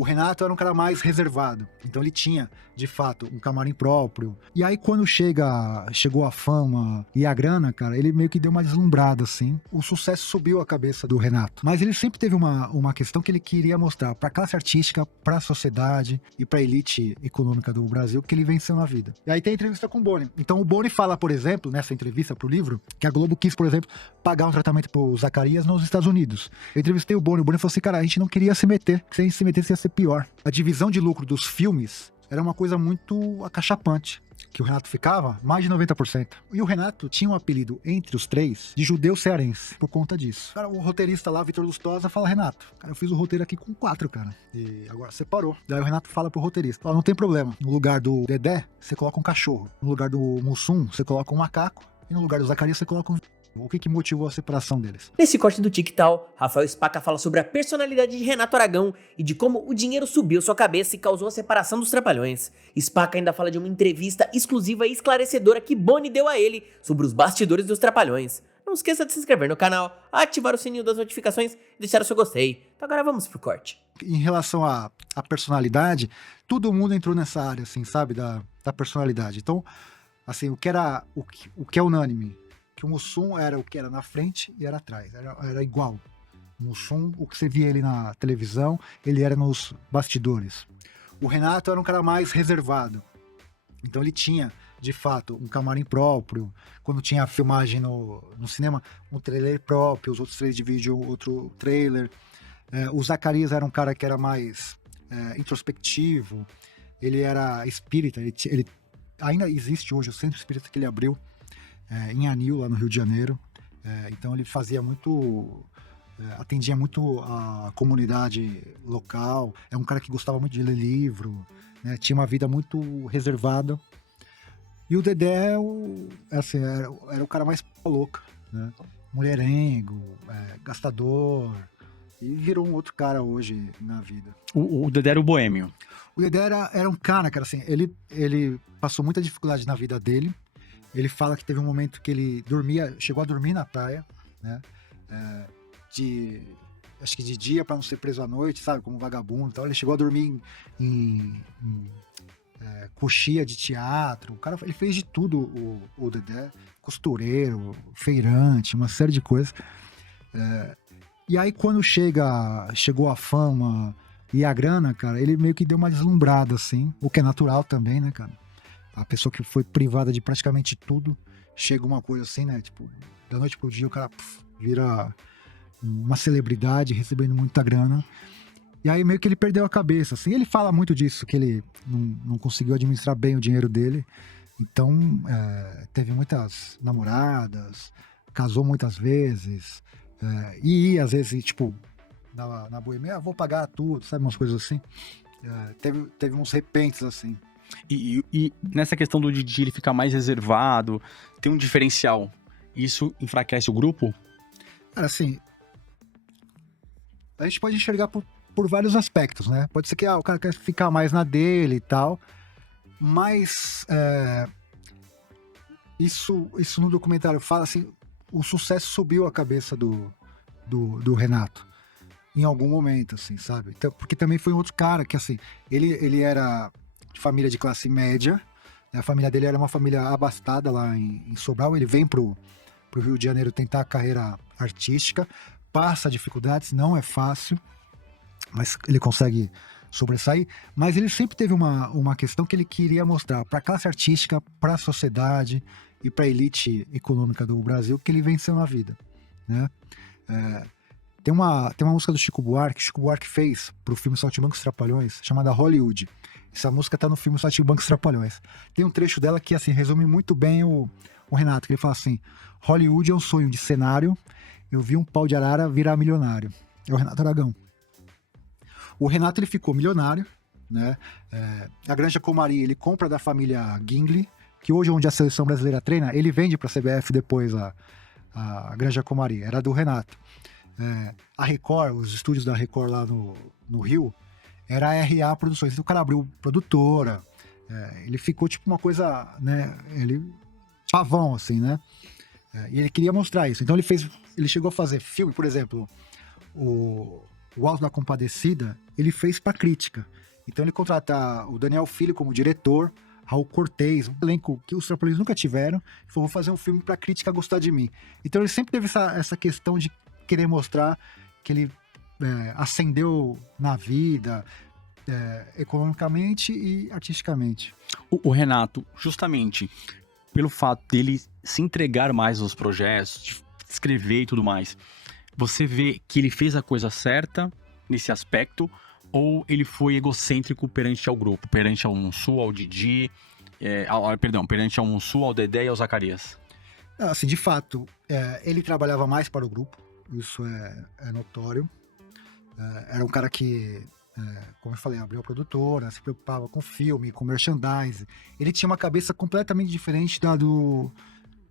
O Renato era um cara mais reservado, então ele tinha, de fato, um camarim próprio. E aí quando chegou a fama e a grana, cara, ele meio que deu uma deslumbrada, assim. O sucesso subiu a cabeça do Renato. Mas ele sempre teve uma questão que ele queria mostrar pra classe artística, pra sociedade e pra elite econômica do Brasil que ele venceu na vida. E aí tem a entrevista com o Boni. Então o Boni fala, por exemplo, nessa entrevista pro livro, que a Globo quis, por exemplo, pagar um tratamento pro Zacarias nos Estados Unidos. Eu entrevistei o Boni falou assim, cara, a gente não queria se meter, se a gente se metesse ia ser pior. A divisão de lucro dos filmes era uma coisa muito acachapante, que o Renato ficava mais de 90%. E o Renato tinha um apelido entre os três de judeu cearense, por conta disso. Cara, o roteirista lá, Vitor Lustosa, fala, Renato, cara, eu fiz o roteiro aqui com 4, cara. E agora você parou. Daí o Renato fala pro roteirista, ó, não tem problema. No lugar do Dedé, você coloca um cachorro. No lugar do Mussum, você coloca um macaco. E no lugar do Zacarias, você coloca um... O que motivou a separação deles? Nesse corte do TikTok, Rafael Spaca fala sobre a personalidade de Renato Aragão e de como o dinheiro subiu sua cabeça e causou a separação dos Trapalhões. Spaca ainda fala de uma entrevista exclusiva e esclarecedora que Boni deu a ele sobre os bastidores dos Trapalhões. Não esqueça de se inscrever no canal, ativar o sininho das notificações e deixar o seu gostei. Então agora vamos pro corte. Em relação à personalidade, todo mundo entrou nessa área, assim, sabe, da personalidade. Então, assim, o que é unânime, que o Mussum era o que era na frente e era atrás, era igual. O Mussum, o que você via ele na televisão, ele era nos bastidores. O Renato era um cara mais reservado, então ele tinha, de fato, um camarim próprio. Quando tinha a filmagem no cinema, um trailer próprio, os outros trailers de vídeo, outro trailer. O Zacarias era um cara que era mais introspectivo, ele era espírita, ele ainda existe hoje o centro espírita que ele abriu em Anil, lá no Rio de Janeiro. Então ele fazia muito, atendia muito a comunidade local. É um cara que gostava muito de ler livro, né? Tinha uma vida muito reservada. E o Dedé assim, era o cara mais louca, né? Mulherengo, gastador, e virou um outro cara hoje na vida. O Dedé era o boêmio. O Dedé era um cara, assim, ele passou muita dificuldade na vida dele. Ele fala que teve um momento que ele chegou a dormir na praia, né? Acho que de dia para não ser preso à noite, sabe? Como vagabundo e tal. Ele chegou a dormir em coxia de teatro. O cara, ele fez de tudo, o Dedé. Costureiro, feirante, uma série de coisas. E aí quando chegou a fama e a grana, cara, ele meio que deu uma deslumbrada, assim. O que é natural também, né, cara? A pessoa que foi privada de praticamente tudo, chega uma coisa assim, né? Tipo, da noite pro dia o cara vira uma celebridade, recebendo muita grana. E aí meio que ele perdeu a cabeça, assim. Ele fala muito disso, que ele não conseguiu administrar bem o dinheiro dele. Então, teve muitas namoradas, casou muitas vezes. E às vezes, tipo, na boemia, vou pagar tudo, sabe? Umas coisas assim. Teve uns repentes, assim. E nessa questão do Didi ele ficar mais reservado, tem um diferencial. Isso enfraquece o grupo? Cara, assim, a gente pode enxergar por vários aspectos, né? Pode ser que o cara quer ficar mais na dele e tal, mas isso no documentário fala assim, o sucesso subiu a cabeça do Renato em algum momento, assim, sabe? Então, porque também foi um outro cara que, assim, ele era de família de classe média, né? A família dele era uma família abastada lá em Sobral. Ele vem pro Rio de Janeiro tentar a carreira artística, passa dificuldades, não é fácil, mas ele consegue sobressair. Mas ele sempre teve uma questão que ele queria mostrar para a classe artística, para a sociedade e para a elite econômica do Brasil que ele venceu na vida, né? Tem uma música do Chico Buarque fez pro filme Saltimbancos Trapalhões, chamada Hollywood. Essa música tá no filme Saltimbancos Trapalhões. Tem um trecho dela que, assim, resume muito bem o Renato, que ele fala assim: Hollywood é um sonho de cenário, eu vi um pau de arara virar milionário. É o Renato Aragão. O Renato, ele ficou milionário, né? A Granja Comari, ele compra da família Gingli, que hoje, onde a seleção brasileira treina, ele vende pra CBF depois a Granja Comari, era do Renato. A Record, os estúdios da Record lá no Rio, era a RA Produções. Então o cara abriu produtora, ele ficou tipo uma coisa, né? Ele pavão, assim, né? E ele queria mostrar isso. Então ele chegou a fazer filme, por exemplo, o Alto da Compadecida, ele fez pra crítica. Então ele contrata o Daniel Filho como diretor, Raul Cortez, um elenco que os Trapalhões nunca tiveram, e falou, vou fazer um filme pra crítica gostar de mim. Então ele sempre teve essa questão de querer mostrar que ele ascendeu na vida, economicamente e artisticamente. O Renato, justamente pelo fato dele se entregar mais aos projetos, de escrever e tudo mais, você vê que ele fez a coisa certa nesse aspecto, ou ele foi egocêntrico perante ao grupo, perante ao Mussum, ao Didi, perante ao Mussum, ao Dedé e ao Zacarias? Assim, de fato, ele trabalhava mais para o grupo, isso é notório. Era um cara que, como eu falei, abriu a produtora, se preocupava com filme, com merchandising. Ele tinha uma cabeça completamente diferente da do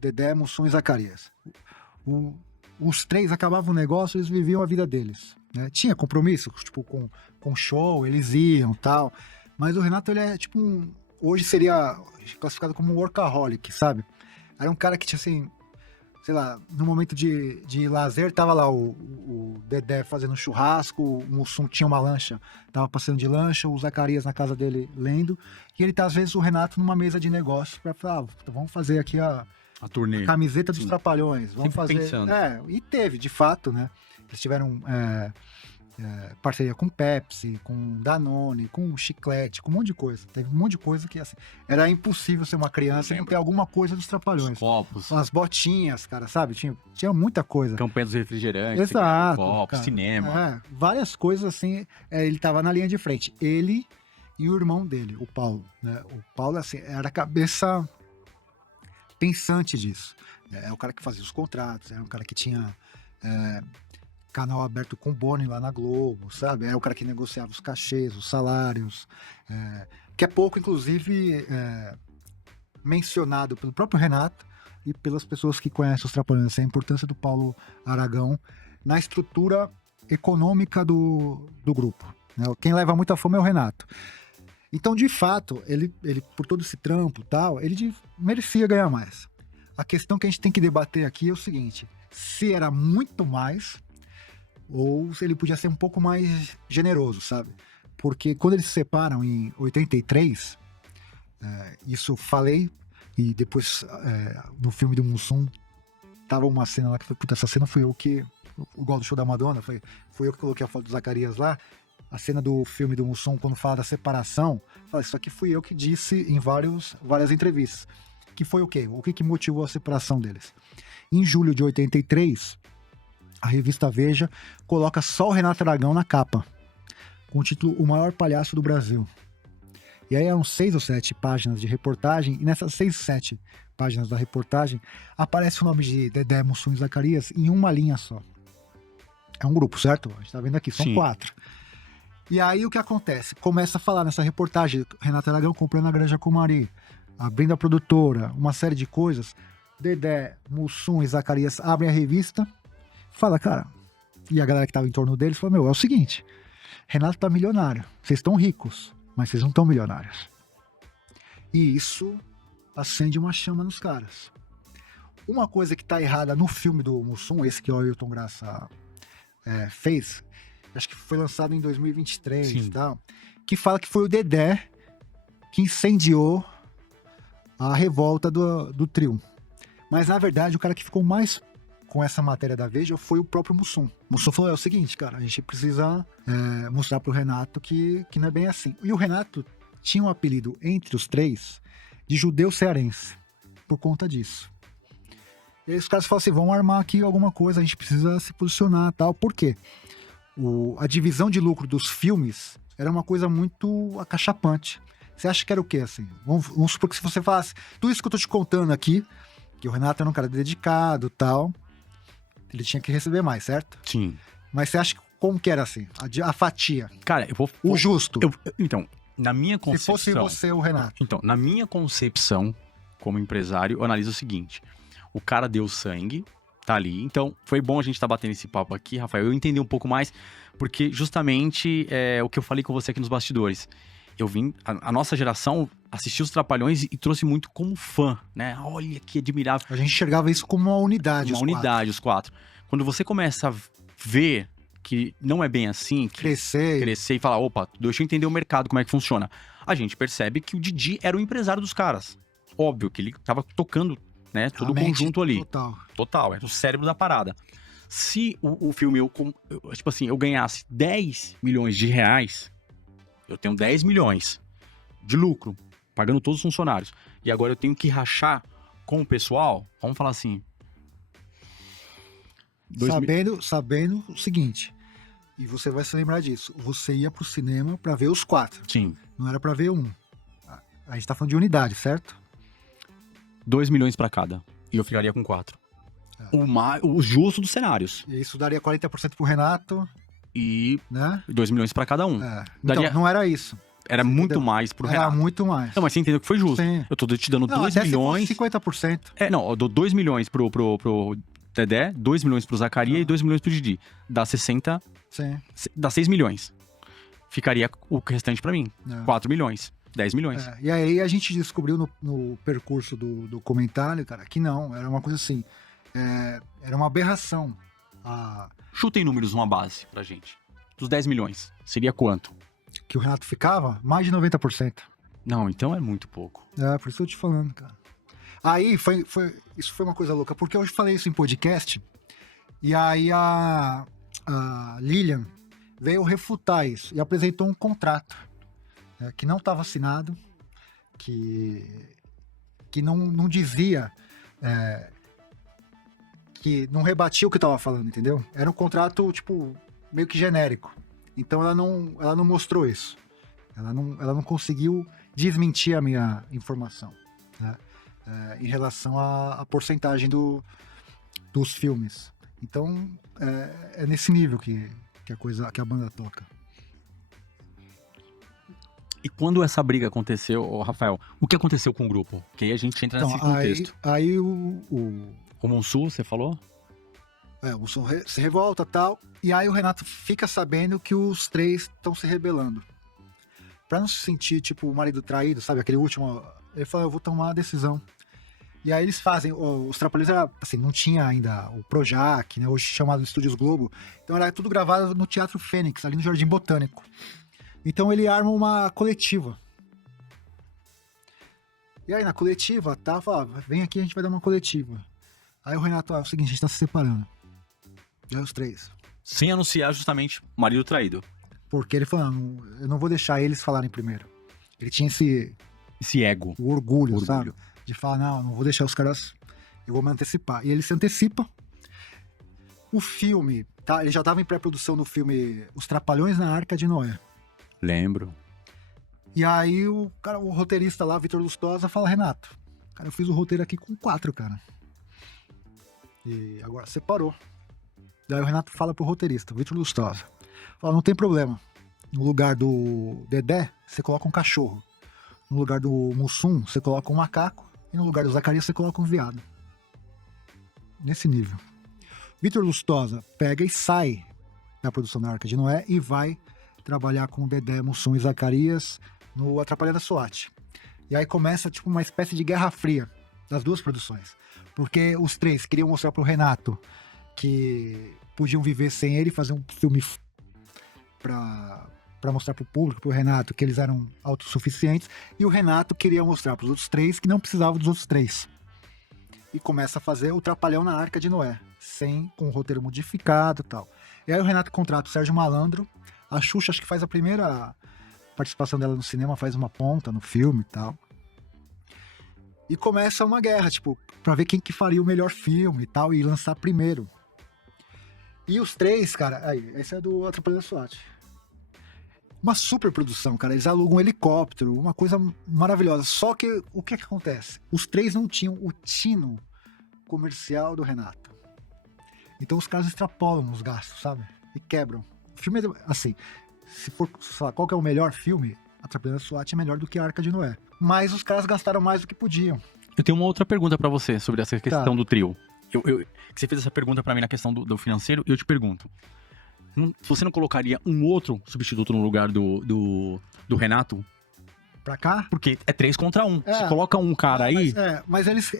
Dedé, Mussum e Zacarias. Os três acabavam o negócio, eles viviam a vida deles, né? Tinha compromisso, tipo, com show, eles iam, tal. Mas o Renato, ele é tipo hoje seria classificado como um workaholic, sabe? Era um cara que tinha, assim, sei lá, no momento de lazer, tava lá o Dedé fazendo churrasco, o Mussum tinha uma lancha, tava passando de lancha, o Zacarias na casa dele lendo, e ele tá, às vezes, o Renato numa mesa de negócio pra falar, vamos fazer aqui a turnê. Camiseta dos Trapalhões, vamos Sempre fazer. pensando. E teve, de fato, né? Eles tiveram parceria com Pepsi, com Danone, com Chiclete, com um monte de coisa. Teve um monte de coisa que, assim, era impossível ser uma criança e não ter alguma coisa dos Trapalhões. Os copos, As botinhas, cara, sabe? Tinha muita coisa. campanha dos refrigerantes, Exato. copos, Cara. cinema. Várias coisas, assim, ele tava na linha de frente. Ele e o irmão dele, o Paulo, né? O Paulo, assim, era a cabeça pensante disso. É o cara que fazia os contratos, era um cara que tinha canal aberto com o Boni lá na Globo, sabe? Era o cara que negociava os cachês, os salários, que é pouco, inclusive, mencionado pelo próprio Renato e pelas pessoas que conhecem os Trapalhões. A importância do Paulo Aragão na estrutura econômica do grupo, né? Quem leva muita fama é o Renato. Então, de fato, ele por todo esse trampo e tal, ele merecia ganhar mais. A questão que a gente tem que debater aqui é o seguinte: se era muito mais ou se ele podia ser um pouco mais generoso, sabe? Porque quando eles se separam em 83, isso falei, e depois no filme do Mussum tava uma cena lá que foi, puta, essa cena foi eu que, igual do show da Madonna, foi eu que coloquei a foto do Zacarias lá. A cena do filme do Mussum, quando fala da separação, fala, isso aqui fui eu que disse em várias entrevistas. Que foi o quê? O que motivou a separação deles? Em julho de 83, a revista Veja coloca só o Renato Aragão na capa, com o título O Maior Palhaço do Brasil. E aí eram 6 ou 7 páginas de reportagem, e nessas 6 ou 7 páginas da reportagem, aparece o nome de Dedé, Mussum e Zacarias em uma linha só. É um grupo, certo? A gente tá vendo aqui, são 4. E aí o que acontece? Começa a falar nessa reportagem, Renato Aragão comprando a Granja Comari, abrindo a produtora, uma série de coisas. Dedé, Mussum e Zacarias abrem a revista, fala, cara, e a galera que tava em torno deles fala, é o seguinte, Renato tá milionário, vocês estão ricos, mas vocês não estão milionários. E isso acende uma chama nos caras. Uma coisa que tá errada no filme do Mussum, esse que o Ailton Graça fez, acho que foi lançado em 2023 e tal, que fala que foi o Dedé que incendiou a revolta do trio. Mas, na verdade, o cara que ficou mais com essa matéria da Veja foi o próprio Mussum. O Mussum falou, é o seguinte, cara, a gente precisa mostrar pro Renato que não é bem assim. E o Renato tinha um apelido entre os 3 de judeu cearense, por conta disso. E aí os caras falaram assim, vamos armar aqui alguma coisa, a gente precisa se posicionar e tal. Por quê? A divisão de lucro dos filmes era uma coisa muito acachapante. Você acha que era o quê, assim? Vamos supor que se você falasse tudo isso que eu tô te contando aqui, que o Renato era um cara dedicado e tal, ele tinha que receber mais, certo? Sim. Mas você acha que como que era assim? A fatia? Cara, eu vou... O justo? Então, na minha concepção... Se fosse você, o Renato. Então, na minha concepção, como empresário, eu analiso o seguinte. O cara deu sangue, tá ali. Então, foi bom a gente estar batendo esse papo aqui, Rafael. Eu entendi um pouco mais, porque justamente o que eu falei com você aqui nos bastidores. Eu vim, a nossa geração assistiu os Trapalhões e trouxe muito como fã, né? Olha que admirável. A gente enxergava isso como uma unidade. Uma unidade, os 4. Quando você começa a ver que não é bem assim, que Crescer. e falar, opa, deixa eu entender o mercado, como é que funciona. A gente percebe que o Didi era o empresário dos caras. Óbvio que ele tava tocando, né, todo o Realmente, conjunto ali. Total. Era o cérebro da parada. Se o filme, tipo assim, eu ganhasse 10 milhões de reais, eu tenho 10 milhões de lucro, pagando todos os funcionários, e agora eu tenho que rachar com o pessoal, vamos falar assim... Sabendo o seguinte, e você vai se lembrar disso, você ia pro cinema pra ver os 4. Sim. Não era pra ver um. A gente tá falando de unidade, certo? 2 milhões pra cada. E eu ficaria com 4. O justo dos cenários. E isso daria 40% pro Renato, E né? 2 milhões pra cada um. Então, não era isso. Era Você muito entendeu? mais pro Era Renato. muito mais. Não, mas você entendeu que foi justo. Sim. Eu tô te dando Não, 2 até milhões. se fosse 50%. Eu dou 2 milhões pro Dedé, 2 milhões pro Zacarias e 2 milhões pro Didi. Dá 60. Sim. Dá 6 milhões. Ficaria o restante pra mim. 4 milhões. 10 milhões. E aí a gente descobriu no percurso do documentário, cara, que não, era uma coisa assim, era uma aberração. Chutem números, uma base pra gente. Dos 10 milhões, seria quanto? Que o Renato ficava? Mais de 90%. Não, então é muito pouco. Por isso que eu tô te falando, cara. Aí, isso foi uma coisa louca, porque eu falei isso em podcast, e aí a Lilian veio refutar isso, e apresentou um contrato, né, que não estava assinado, que não dizia, que não rebatia o que eu tava falando, entendeu? Era um contrato, tipo, meio que genérico. Então ela não mostrou isso. Ela não conseguiu desmentir a minha informação, né? Em relação à porcentagem dos filmes. Então, é nesse nível que a banda toca. E quando essa briga aconteceu, Rafael, o que aconteceu com o grupo? Que aí a gente entra nesse contexto. Aí O Monsu, você falou? O som se revolta e tal. E aí o Renato fica sabendo que os 3 estão se rebelando. Pra não se sentir, tipo, o marido traído, sabe? Aquele último... Ele fala, eu vou tomar a decisão. E aí eles fazem... Os Trapalhões, assim, não tinha ainda o Projac, né? Hoje chamado Estúdios Globo. Então era tudo gravado no Teatro Fênix, ali no Jardim Botânico. Então ele arma uma coletiva. E aí na coletiva, fala, vem aqui, a gente vai dar uma coletiva. Aí o Renato, é o seguinte, a gente tá se separando. E aí os 3. Sem anunciar justamente marido traído. Porque ele falou, eu não vou deixar eles falarem primeiro. Ele tinha esse ego. O orgulho, sabe? De falar, não vou deixar os caras, eu vou me antecipar. E ele se antecipa. O filme, ele já tava em pré-produção no filme Os Trapalhões na Arca de Noé. Lembro. E aí o roteirista lá, Vitor Lustosa, fala, Renato, cara, eu fiz o roteiro aqui com 4, cara. E agora separou. Daí o Renato fala pro roteirista, Vitor Lustosa, fala, não tem problema. No lugar do Dedé, você coloca um cachorro. No lugar do Mussum, você coloca um macaco. E no lugar do Zacarias, você coloca um viado. Nesse nível. Vitor Lustosa pega e sai da produção da Arca de Noé e vai trabalhar com Dedé, Mussum e Zacarias no Atrapalhando a SWAT. E aí começa tipo uma espécie de guerra fria das duas produções. Porque os 3 queriam mostrar pro Renato que podiam viver sem ele, fazer um filme pra mostrar pro público, pro Renato, que eles eram autossuficientes. E o Renato queria mostrar pros outros 3 que não precisavam dos outros 3. E começa a fazer o Trapalhão na Arca de Noé, com o roteiro modificado e tal. E aí o Renato contrata o Sérgio Malandro. A Xuxa, acho que faz a primeira participação dela no cinema, faz uma ponta no filme e tal. E começa uma guerra, tipo, pra ver quem que faria o melhor filme e tal, e lançar primeiro. E os 3, cara, esse é do Atrapalhando a SWAT. Uma super produção, cara, eles alugam um helicóptero, uma coisa maravilhosa. Só que, o que acontece? Os 3 não tinham o tino comercial do Renato. Então os caras extrapolam os gastos, sabe? E quebram. O filme, assim, se for, sei lá, qual que é o melhor filme, Atrapalhando a SWAT é melhor do que a Arca de Noé. Mas os caras gastaram mais do que podiam. Eu tenho uma outra pergunta pra você sobre essa questão do trio. Você fez essa pergunta pra mim na questão do financeiro, e eu te pergunto. Você não colocaria um outro substituto no lugar do Renato? Pra cá? Porque é 3 contra 1. Você coloca um cara aí... Mas eles...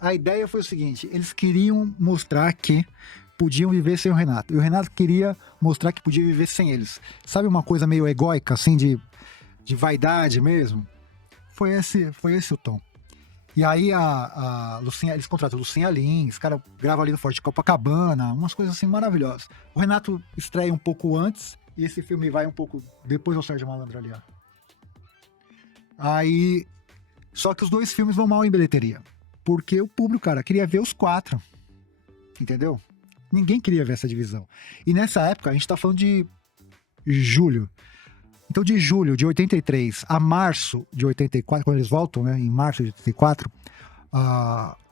A ideia foi o seguinte, eles queriam mostrar que podiam viver sem o Renato. E o Renato queria mostrar que podia viver sem eles. Sabe uma coisa meio egóica, assim, de vaidade mesmo? Foi esse o tom. E aí a Lucinha, eles contratam a Lucinha Lins, os caras gravam ali no Forte Copacabana, umas coisas assim maravilhosas. O Renato estreia um pouco antes, e esse filme vai um pouco depois do Sérgio Malandro ali, ó. Aí, só que os dois filmes vão mal em bilheteria. Porque o público, cara, queria ver os 4. Entendeu? Ninguém queria ver essa divisão. E nessa época, a gente tá falando de julho. Então, de julho de 83 a março de 84, quando eles voltam, né, em março de 84,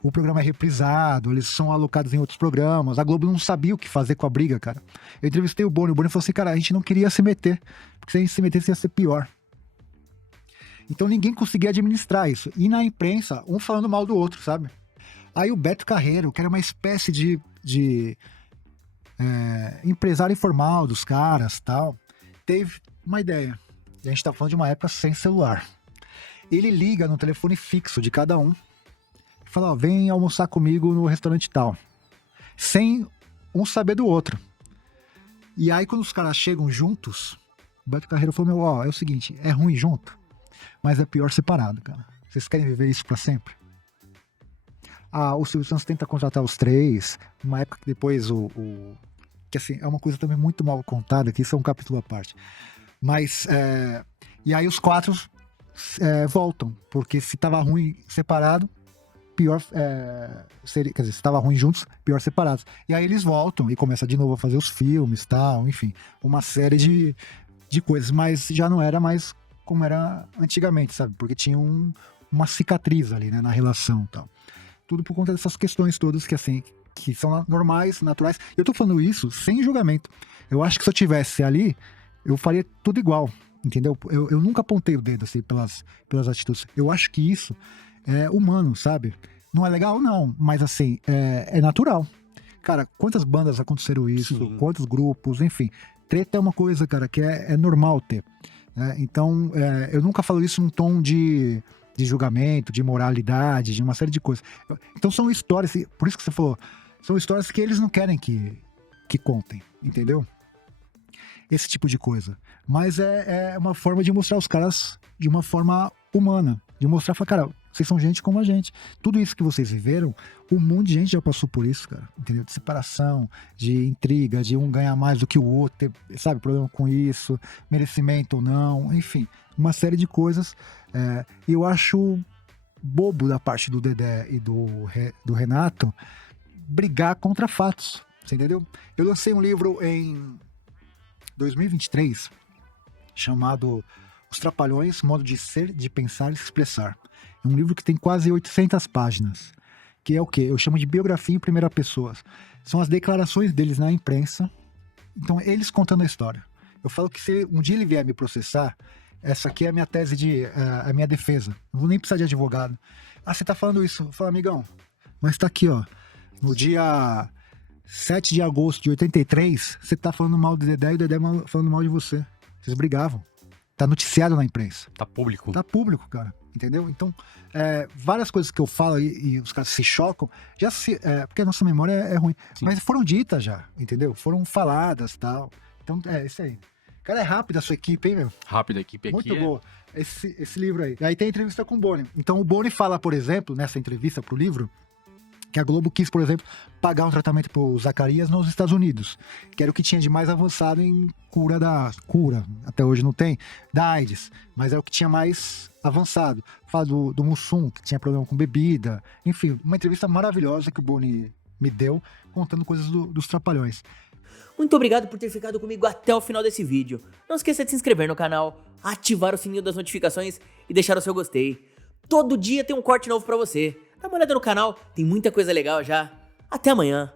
o programa é reprisado, eles são alocados em outros programas. A Globo não sabia o que fazer com a briga, cara. Eu entrevistei o Boni falou assim, cara, a gente não queria se meter, porque se a gente se metesse ia ser pior. Então ninguém conseguia administrar isso. E na imprensa, um falando mal do outro, sabe? Aí o Beto Carreiro, que era uma espécie de empresário informal dos caras, tal, teve uma ideia. E a gente tá falando de uma época sem celular. Ele liga no telefone fixo de cada um e fala, ó, vem almoçar comigo no restaurante tal. Sem um saber do outro. E aí quando os caras chegam juntos, o Beto Carreiro falou, ó, é o seguinte, é ruim junto, mas é pior separado, cara. Vocês querem viver isso pra sempre? O Silvio Santos tenta contratar os 3, numa época que depois que assim, é uma coisa também muito mal contada, que isso é um capítulo à parte. Mas, e aí os 4 voltam, porque se tava ruim separado, pior seria, quer dizer, se tava ruim juntos, pior separados. E aí eles voltam e começam de novo a fazer os filmes, tal, enfim, uma série de coisas, mas já não era mais como era antigamente, sabe? Porque tinha uma cicatriz ali, né, na relação, tal. Tudo por conta dessas questões todas que, assim, que são normais, naturais. Eu tô falando isso sem julgamento. Eu acho que se eu tivesse ali, eu faria tudo igual, entendeu? Eu nunca apontei o dedo, assim, pelas atitudes. Eu acho que isso é humano, sabe? Não é legal, não, mas, assim, é natural. Cara, quantas bandas aconteceram isso? Sim. Quantos grupos, enfim. Treta é uma coisa, cara, que é normal ter. Né? Então, eu nunca falo isso num tom de julgamento, de moralidade, de uma série de coisas. Então são histórias, por isso que você falou, são histórias que eles não querem que contem, entendeu? Esse tipo de coisa. Mas é uma forma de mostrar os caras de uma forma humana, de mostrar, cara, vocês são gente como a gente. Tudo isso que vocês viveram, um monte de gente já passou por isso, cara, entendeu? De separação, de intriga, de um ganhar mais do que o outro, ter, sabe, problema com isso, merecimento ou não, enfim, uma série de coisas. E eu acho bobo da parte do Dedé e do Renato brigar contra fatos, você entendeu? Eu lancei um livro em 2023 chamado Os Trapalhões, Modo de Ser, de Pensar e Se Expressar. É um livro que tem quase 800 páginas, que é o quê? Eu chamo de biografia em primeira pessoa. São as declarações deles na imprensa, então eles contando a história. Eu falo que se um dia ele vier me processar, essa aqui é a minha tese a minha defesa. Não vou nem precisar de advogado. Você tá falando isso? Eu falo, amigão, mas tá aqui, ó. No dia 7 de agosto de 83, você tá falando mal do Dedé e o Dedé falando mal de você. Vocês brigavam. Tá noticiado na imprensa. Tá público. Tá público, cara. Entendeu? Então, várias coisas que eu falo e os caras se chocam, porque a nossa memória é ruim. Sim. Mas foram ditas já, entendeu? Foram faladas e tal. Então, isso aí. Cara, é rápido a sua equipe, hein, meu? Rápida a equipe muito aqui. Muito boa. Esse livro aí. E aí tem a entrevista com o Boni. Então o Boni fala, por exemplo, nessa entrevista pro livro, que a Globo quis, por exemplo, pagar um tratamento pro Zacarias nos Estados Unidos, que era o que tinha de mais avançado em cura, até hoje não tem, da AIDS, mas é o que tinha mais avançado. Fala do Mussum, que tinha problema com bebida, enfim, uma entrevista maravilhosa que o Boni me deu, contando coisas dos Trapalhões. Muito obrigado por ter ficado comigo até o final desse vídeo. Não esqueça de se inscrever no canal, ativar o sininho das notificações e deixar o seu gostei. Todo dia tem um corte novo pra você. Dá uma olhada no canal, tem muita coisa legal já. Até amanhã.